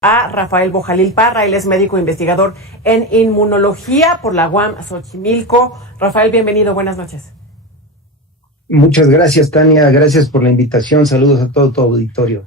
A Rafael Bojalil Parra, él es médico investigador en inmunología por la UAM Xochimilco. Rafael, bienvenido, buenas noches. Muchas gracias, Tania, gracias por la invitación, saludos a todo tu auditorio.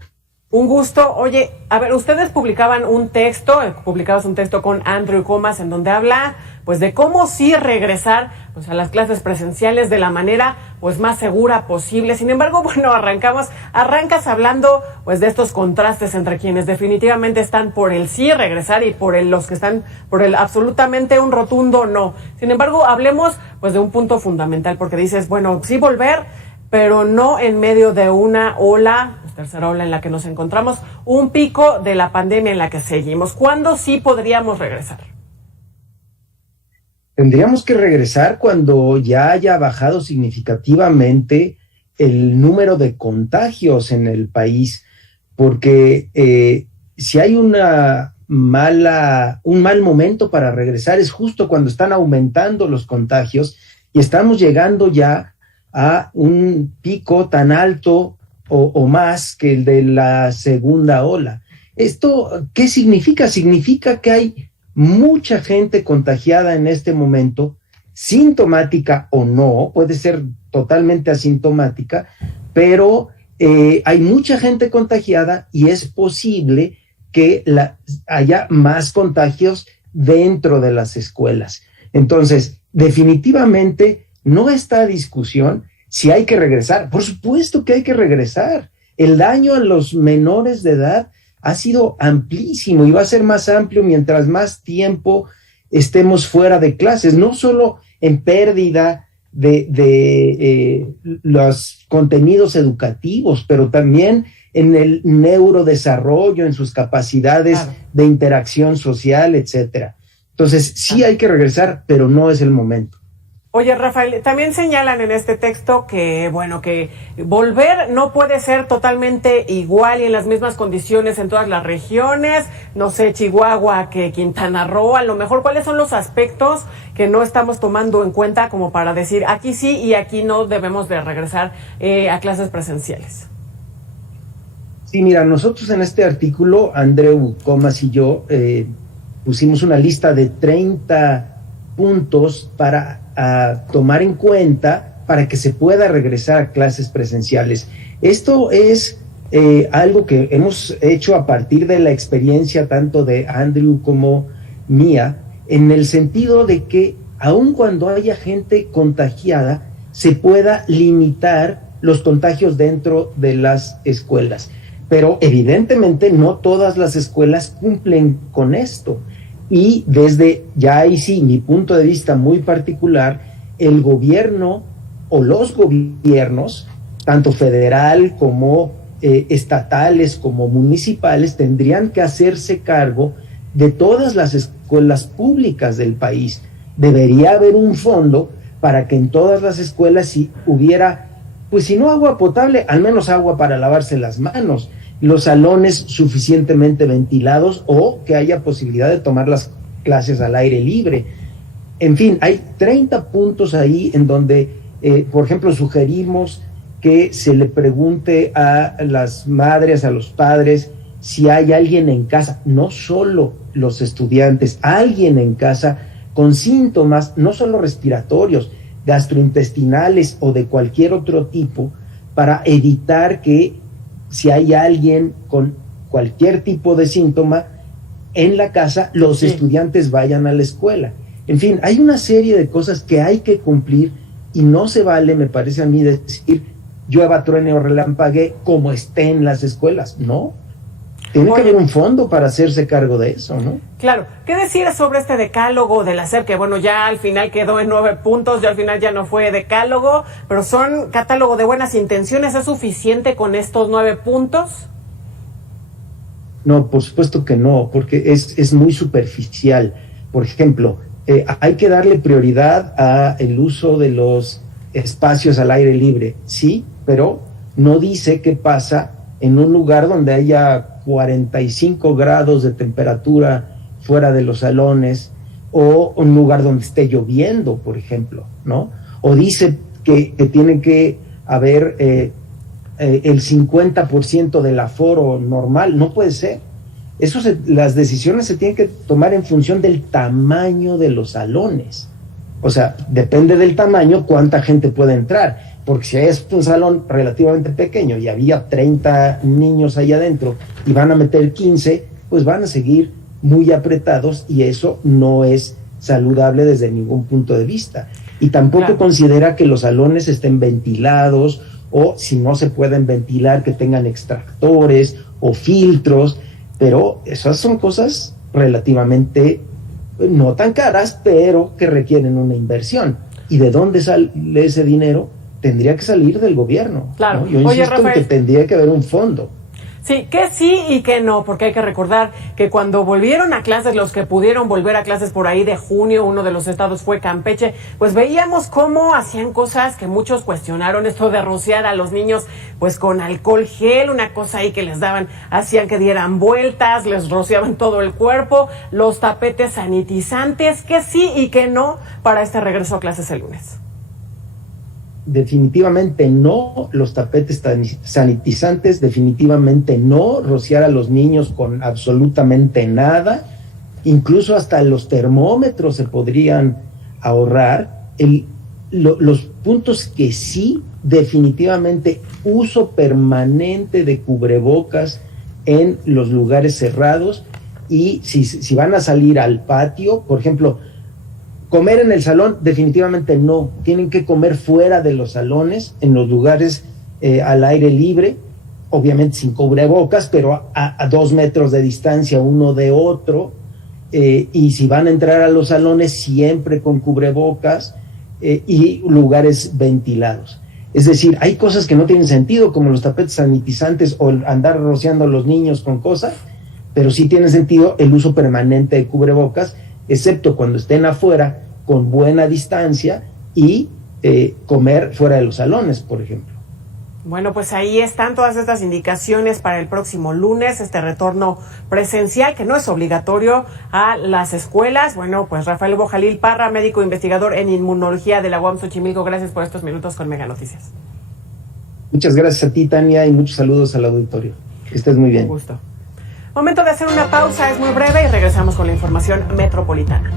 Un gusto. Oye, a ver, ustedes publicabas un texto con Andrew Comas en donde habla pues de cómo sí regresar pues a las clases presenciales de la manera pues más segura posible. Sin embargo, bueno, arrancas hablando pues de estos contrastes entre quienes definitivamente están por el sí regresar y por los que están por el absolutamente un rotundo no. Sin embargo, hablemos pues de un punto fundamental, porque dices, bueno, sí volver, pero no en medio de una ola, tercera ola en la que nos encontramos, un pico de la pandemia en la que seguimos. ¿Cuándo sí podríamos regresar? Tendríamos que regresar cuando ya haya bajado significativamente el número de contagios en el país, porque si hay un mal momento para regresar es justo cuando están aumentando los contagios y estamos llegando ya a un pico tan alto o más que el de la segunda ola. ¿Esto qué significa? Significa que hay mucha gente contagiada en este momento, sintomática o no, puede ser totalmente asintomática, pero hay mucha gente contagiada y es posible que haya más contagios dentro de las escuelas. Entonces, definitivamente no está a discusión si hay que regresar. Por supuesto que hay que regresar. El daño a los menores de edad ha sido amplísimo y va a ser más amplio mientras más tiempo estemos fuera de clases, no solo en pérdida de los contenidos educativos, pero también en el neurodesarrollo, en sus capacidades de interacción social, etcétera. Entonces, sí hay que regresar, pero no es el momento. Oye, Rafael, también señalan en este texto que, bueno, que volver no puede ser totalmente igual y en las mismas condiciones en todas las regiones, no sé, Chihuahua que Quintana Roo, a lo mejor, ¿cuáles son los aspectos que no estamos tomando en cuenta como para decir aquí sí y aquí no debemos de regresar a clases presenciales? Sí, mira, nosotros en este artículo, Andrew Comas y yo, pusimos una lista de 30 puntos para tomar en cuenta para que se pueda regresar a clases presenciales. Esto es algo que hemos hecho a partir de la experiencia tanto de Andrew como mía, en el sentido de que aun cuando haya gente contagiada, se pueda limitar los contagios dentro de las escuelas. Pero evidentemente no todas las escuelas cumplen con esto. Y desde, ya ahí sí, mi punto de vista muy particular, el gobierno o los gobiernos, tanto federal como estatales como municipales, tendrían que hacerse cargo de todas las escuelas públicas del país. Debería haber un fondo para que en todas las escuelas si hubiera, pues si no agua potable, al menos agua para lavarse las manos, los salones suficientemente ventilados o que haya posibilidad de tomar las clases al aire libre. En fin, hay 30 puntos ahí en donde, por ejemplo, sugerimos que se le pregunte a las madres, a los padres, si hay alguien en casa, no solo los estudiantes, alguien en casa con síntomas, no solo respiratorios, gastrointestinales o de cualquier otro tipo, para evitar que si hay alguien con cualquier tipo de síntoma en la casa, los estudiantes vayan a la escuela. En fin, hay una serie de cosas que hay que cumplir y no se vale, me parece a mí, decir llueva, truene o relampaguee como esté en las escuelas. No, tiene que haber un fondo para hacerse cargo de eso, ¿no? Claro. ¿Qué decir sobre este decálogo de la SEP? Que bueno, ya al final quedó en 9 puntos, ya al final ya no fue decálogo, pero son catálogo de buenas intenciones. ¿Es suficiente con estos 9 puntos? No, por supuesto que no, porque es muy superficial. Por ejemplo, hay que darle prioridad a el uso de los espacios al aire libre, sí, pero no dice qué pasa en un lugar donde haya 45 grados de temperatura fuera de los salones, o un lugar donde esté lloviendo, por ejemplo, ¿no? O dice que tiene que haber el 50% del aforo normal. No puede ser. las decisiones se tienen que tomar en función del tamaño de los salones. O sea, depende del tamaño cuánta gente puede entrar, porque si es un salón relativamente pequeño y había 30 niños ahí adentro y van a meter 15, pues van a seguir muy apretados y eso no es saludable desde ningún punto de vista. Y tampoco considera que los salones estén ventilados, o si no se pueden ventilar, que tengan extractores o filtros, pero esas son cosas relativamente no tan caras, pero que requieren una inversión. ¿Y de dónde sale ese dinero? Tendría que salir del gobierno. Claro. ¿No? Yo insisto en que tendría que haber un fondo. Sí, que sí y que no, porque hay que recordar que cuando volvieron a clases, los que pudieron volver a clases por ahí de junio, uno de los estados fue Campeche, pues veíamos cómo hacían cosas que muchos cuestionaron, esto de rociar a los niños pues con alcohol gel, una cosa ahí que les daban, hacían que dieran vueltas, les rociaban todo el cuerpo, los tapetes sanitizantes, que sí y que no para este regreso a clases el lunes. Definitivamente no, los tapetes sanitizantes, definitivamente no, rociar a los niños con absolutamente nada, incluso hasta los termómetros se podrían ahorrar. Los puntos que sí, definitivamente, uso permanente de cubrebocas en los lugares cerrados, y si van a salir al patio, por ejemplo, comer en el salón, definitivamente no. Tienen que comer fuera de los salones, en los lugares al aire libre, obviamente sin cubrebocas, pero a 2 metros de distancia uno de otro. Y si van a entrar a los salones, siempre con cubrebocas y lugares ventilados. Es decir, hay cosas que no tienen sentido, como los tapetes sanitizantes o andar rociando a los niños con cosas, pero sí tiene sentido el uso permanente de cubrebocas, excepto cuando estén afuera con buena distancia y comer fuera de los salones, por ejemplo. Bueno, pues ahí están todas estas indicaciones para el próximo lunes, este retorno presencial que no es obligatorio a las escuelas. Bueno, pues Rafael Bojalil Parra, médico investigador en inmunología de la UAM Xochimilco, gracias por estos minutos con Mega Noticias. Muchas gracias a ti, Tania, y muchos saludos al auditorio. Que estés muy bien. Un gusto. Momento de hacer una pausa, es muy breve y regresamos con la información metropolitana.